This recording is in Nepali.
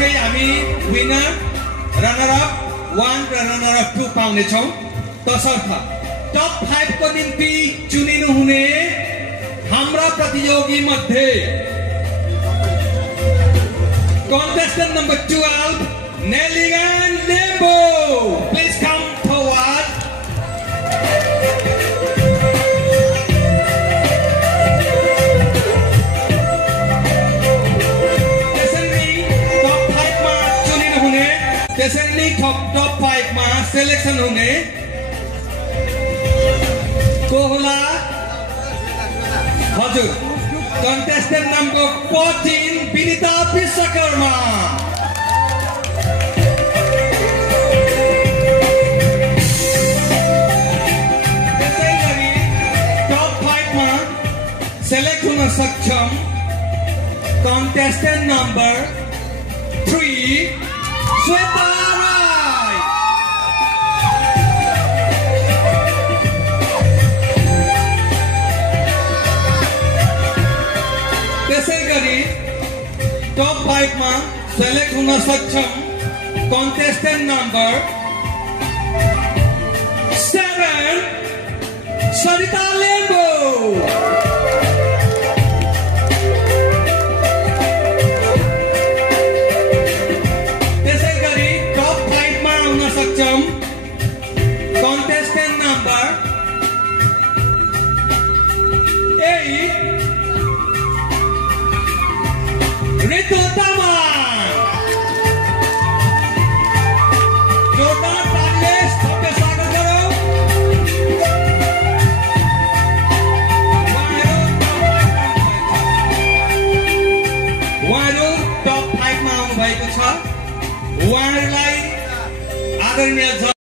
चाहिँ हामी विनर रनर अप 1 र रनर अप 2 पाउने छौं। तसर्थ टप 5 को निम्ति चुनिनु हुने हाम्रा प्रतियोगी मध्ये contestant number 12 Nelligan Limbo, please come forward. त्यसैले टप 5 मा सिलेक्सन हुने को होला? हजुर, कन्टेस्टेन्ट नम्बर 14 विनिता विश्वकर्मा। त्यसैगरी टप 5 मा सिलेक्ट हुन सक्षम कन्टेस्टेन्ट नम्बर 3 श्वेता राई। त्यसैगरी टप 5 मा सेलेक्ट हुन सक्षम contestant number 7 Sarita Lambo. Contestant number 8 Ritu Taman। जोरदार तालियों से सबका स्वागत करो। उहाँहरू टप 5 मा आउनु भएको छ। उहाँहरूलाई आदरणीय